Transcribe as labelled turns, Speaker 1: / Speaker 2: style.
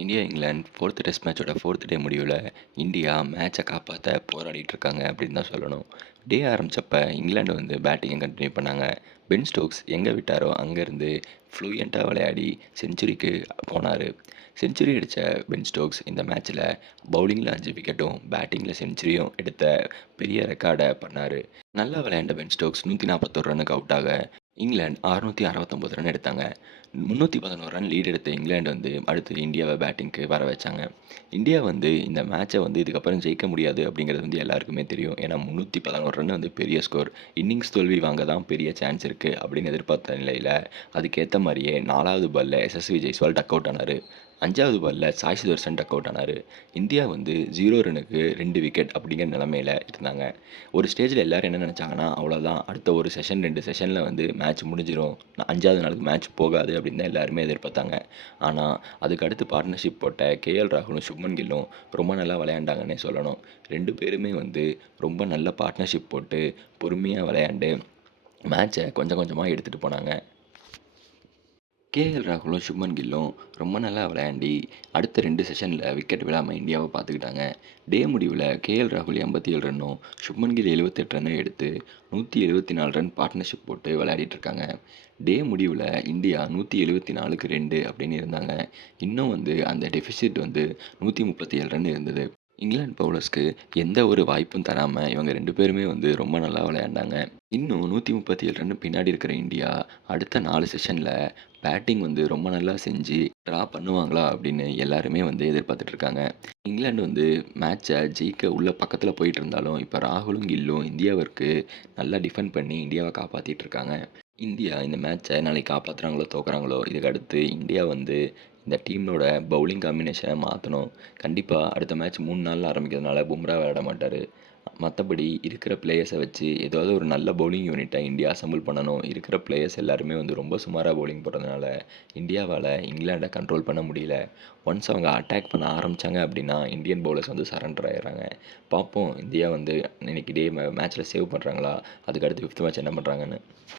Speaker 1: India England fourth test மேட்சோட fourth day முடிவில் India மேட்சை காப்பாற்ற போராடிட்டு இருக்காங்க அப்படின்னு தான் சொல்லணும். டே ஆரம்பித்தப்ப இங்கிலாந்து வந்து பேட்டிங்கை கண்டினியூ பண்ணாங்க. பென் ஸ்டோக்ஸ் எங்கே விட்டாரோ அங்கேருந்து ஃப்ளூயண்ட்டாக விளையாடி செஞ்சுரிக்கு போனார். செஞ்சுரி அடித்த பென் ஸ்டோக்ஸ் இந்த மேட்ச்சில் பவுலிங்கில் அஞ்சு விக்கெட்டும் பேட்டிங்கில் செஞ்சுரியும் எடுத்த பெரிய ரெக்கார்டை பண்ணார். நல்லா விளையாண்ட பென் ஸ்டோக்ஸ் நூற்றி நாற்பத்தொரு ரன்னுக்கு அவுட் ஆக இங்கிலாந்து அறுநூற்றி அறுபத்தொம்போது ரன் எடுத்தாங்க. முந்நூற்றி பதினோரு ரன் லீட் எடுத்த இங்கிலாந்து வந்து அடுத்து இந்தியாவை பேட்டிங்க்கு வர வச்சாங்க. இந்தியா வந்து இந்த மேட்சை வந்து இதுக்கப்புறம் ஜெயிக்க முடியாது அப்படிங்கிறது வந்து எல்லாருக்குமே தெரியும். ஏன்னா முந்நூற்றி பதினோரு ரன் வந்து பெரிய ஸ்கோர் இன்னிங்ஸ் தோல்வி வாங்க தான் பெரிய சான்ஸ் இருக்குது அப்படின்னு எதிர்பார்த்த நிலையில் அதுக்கேற்ற மாதிரியே நாலாவது பாலில் எஸ்எஸ்வி ஜெய்ஸ்வால் டக் அவுட் ஆனார். அஞ்சாவது பாலில் சாய் சுதர்சன் டக் அவுட் ஆனார். இந்தியா வந்து ஜீரோ ரனுக்கு ரெண்டு விக்கெட் அப்படிங்கிற நிலமையில இருந்தாங்க. ஒரு ஸ்டேஜில் எல்லோரும் என்ன நினச்சாங்கன்னா அவ்வளோதான் அடுத்த ஒரு செஷன் ரெண்டு செஷனில் வந்து மேட்ச் முடிஞ்சிடும் அஞ்சாவது நாளுக்கு மேட்ச் போகாது அப்படின்னு தான் எல்லாருமே எதிர்பார்த்தாங்க. ஆனால் அதுக்கு அடுத்து பார்ட்னர்ஷிப் போட்ட கேஎல் ராகுலும் சுப்மன் கில்லும் ரொம்ப நல்லா விளையாண்டாங்கன்னே சொல்லணும். ரெண்டு பேருமே வந்து ரொம்ப நல்ல பார்ட்னர்ஷிப் போட்டு பொறுமையாக விளையாண்டு மேட்சை கொஞ்சம் கொஞ்சமாக எடுத்துகிட்டு போனாங்க. கேஎல் ராகுலும் சுப்மன் கில்லும் ரொம்ப நல்லா விளையாண்டி அடுத்த ரெண்டு செஷனில் விக்கெட் விழாமல் இந்தியாவை பார்த்துக்கிட்டாங்க. டே முடிவில் கேஎல் ராகுல் எண்பத்தி ஏழு ரன்னும் சுப்மன் கில் எழுபத்தெட்டு ரன்னும் எடுத்து நூற்றி எழுபத்தி நாலு ரன் பார்ட்னர்ஷிப் போட்டு விளையாடிட்டு இருக்காங்க. டே முடிவில் இந்தியா நூற்றி எழுபத்தி நாலுக்கு ரெண்டு அப்படின்னு இருந்தாங்க. இன்னும் வந்து அந்த டெஃபிசிட் வந்து நூற்றி முப்பத்தி ஏழு ரன் இருந்தது. இங்கிலாந்து பவுலர்ஸ்க்கு எந்த ஒரு வாய்ப்பும் தராமல் இவங்க ரெண்டு பேருமே வந்து ரொம்ப நல்லா விளையாண்டாங்க. இன்னும் நூற்றி முப்பத்தி ஏழு ரன் பின்னாடி இருக்கிற இந்தியா அடுத்த நாலு செஷனில் பேட்டிங் வந்து ரொம்ப நல்லா செஞ்சு ட்ரா பண்ணுவாங்களா அப்படின்னு எல்லாருமே வந்து எதிர்பார்த்துட்டு இருக்காங்க. இங்கிலாந்து வந்து மேட்சை ஜெயிக்க உள்ள பக்கத்தில் போயிட்டு இருந்தாலும் இப்போ ராகுலும் கில்லும் இந்தியாவிற்கு நல்லா டிஃபெண்ட் பண்ணி இந்தியாவை காப்பாற்றிட்டு இருக்காங்க. இந்தியா இந்த மேட்சை நாளைக்கு காப்பாற்றுறாங்களோ தோக்குறாங்களோ இதுக்கு அடுத்து இந்தியா வந்து இந்த டீமோட பவுலிங் காம்பினேஷனை மாற்றணும் கண்டிப்பாக அடுத்த மேட்ச் மூணு நாளில் ஆரம்பிக்கிறதுனால பும்ரா விளையாட மாட்டார். மற்றபடி இருக்கிற பிளேயர்ஸை வச்சு ஏதாவது ஒரு நல்ல பவுலிங் யூனிட்டை இந்தியா அசம்பிள் பண்ணணும். இருக்கிற பிளேயர்ஸ் எல்லாருமே வந்து ரொம்ப சுமாராக பவுலிங் போடுறதுனால இந்தியாவால் இங்கிலாண்டை கண்ட்ரோல் பண்ண முடியல. ஒன்ஸ் அவங்க அட்டாக் பண்ண ஆரம்பித்தாங்க அப்படின்னா இந்தியன் பவுலர்ஸ் வந்து சரண்டர் ஆயிடுறாங்க. பார்ப்போம் இந்தியா வந்து இன்றைக்கி டே மேட்ச்சில் சேவ் பண்ணுறாங்களா அதுக்கடுத்து ஃபிஃப்த் மேட்ச் என்ன பண்ணுறாங்கன்னு